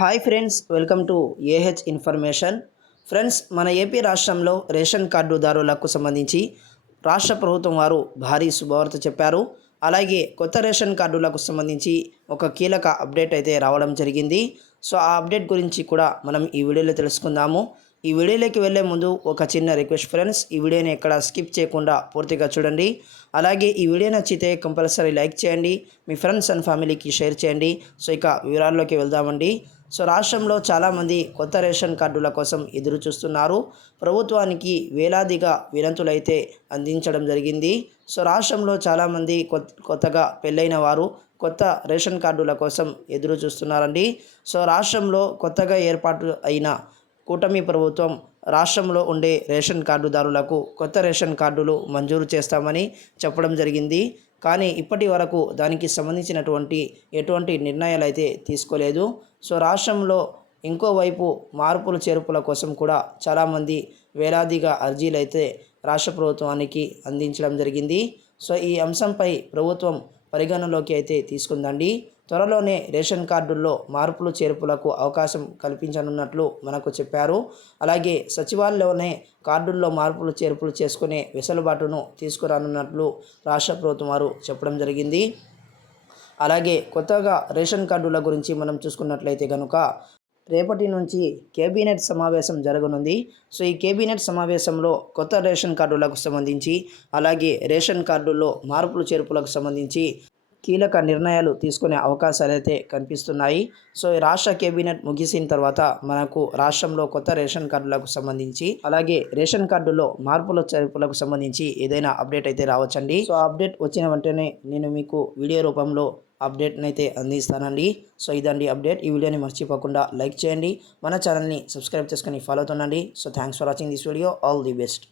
Hi friends welcome to AH information. Friends మన AP రాష్ట్రంలో ration కార్డుదారులకు సంబంధించి రాష్ట్ర ప్రభుత్వం వారు భారీ శుభవార్త చెప్పారు. అలాగే కొత్త రేషన్ కార్డులకు సంబంధించి ఒక కీలక అప్డేట్ అయితే రావడం జరిగింది. సో ఆ అప్డేట్ గురించి కూడా మనం ఈ వీడియోలో తెలుసుకుందాము. ఈ వీడియోలోకి వెళ్ళే ముందు ఒక చిన్న రిక్వెస్ట్ ఫ్రెండ్స్ ఈ వీడియోని ఎక్కడ స్కిప్ చేయకుండా పూర్తిగా చూడండి. అలాగే ఈ వీడియో నచ్చితే కంపల్సరీ లైక్ చేయండి. మీ ఫ్రెండ్స్ అండ్ ఫ్యామిలీకి షేర్ చేయండి. సో ఇక వివరాల్లోకి వెళ్దామండి. సో రాష్ట్రంలో చాలామంది కొత్త రేషన్ కార్డుల కోసం ఎదురు చూస్తున్నారు. ప్రభుత్వానికి వేలాదిగా వినతులైతే అందించడం జరిగింది. సో రాష్ట్రంలో చాలామంది కొత్త కొత్తగా పెళ్ళైన వారు కొత్త రేషన్ కార్డుల కోసం ఎదురు చూస్తున్నారండి. సో రాష్ట్రంలో కొత్తగా ఏర్పాటు అయిన కూటమి ప్రభుత్వం రాష్ట్రంలో ఉండే రేషన్ కార్డుదారులకు కొత్త రేషన్ కార్డులు మంజూరు చేస్తామని చెప్పడం జరిగింది. కానీ ఇప్పటి వరకు దానికి సంబంధించినటువంటి ఎటువంటి నిర్ణయాలు అయితే తీసుకోలేదు. సో రాష్ట్రంలో ఇంకోవైపు మార్పులు చేర్పుల కోసం కూడా చాలామంది వేలాదిగా అర్జీలు అయితే రాష్ట్ర ప్రభుత్వానికి అందించడం జరిగింది. సో ఈ అంశంపై ప్రభుత్వం పరిగణలోకి అయితే తీసుకుందండి. త్వరలోనే రేషన్ కార్డుల్లో మార్పులు చేర్పులకు అవకాశం కల్పించనున్నట్లు మనకు చెప్పారు. అలాగే సచివాలయంలోనే కార్డుల్లో మార్పులు చేర్పులు చేసుకునే వెసులుబాటును తీసుకురానున్నట్లు రాష్ట్ర ప్రభుత్వం వారు చెప్పడం జరిగింది. అలాగే కొత్తగా రేషన్ కార్డుల గురించి మనం చూసుకున్నట్లయితే కనుక రేపటి నుంచి కేబినెట్ సమావేశం జరగనుంది. సో ఈ కేబినెట్ సమావేశంలో కొత్త రేషన్ కార్డులకు సంబంధించి అలాగే రేషన్ కార్డుల్లో మార్పులు చేర్పులకు సంబంధించి కీలక నిర్ణయాలు తీసుకునే అవకాశాలు అయితే కనిపిస్తున్నాయి. సో ఈ రాష్ట్ర కేబినెట్ ముగిసిన తర్వాత మనకు రాష్ట్రంలో కొత్త రేషన్ కార్డులకు సంబంధించి అలాగే రేషన్ కార్డులో మార్పుల చేర్పులకు సంబంధించి ఏదైనా అప్డేట్ అయితే రావచ్చండి. సో అప్డేట్ వచ్చిన వెంటనే నేను మీకు వీడియో రూపంలో అప్డేట్ని అయితే అందిస్తానండి. సో ఇదండి అప్డేట్. ఈ వీడియోని మర్చిపోకుండా లైక్ చేయండి. మన ఛానల్ని సబ్స్క్రైబ్ చేసుకొని follow అవుతుండండి. So thanks for watching this video. All the best.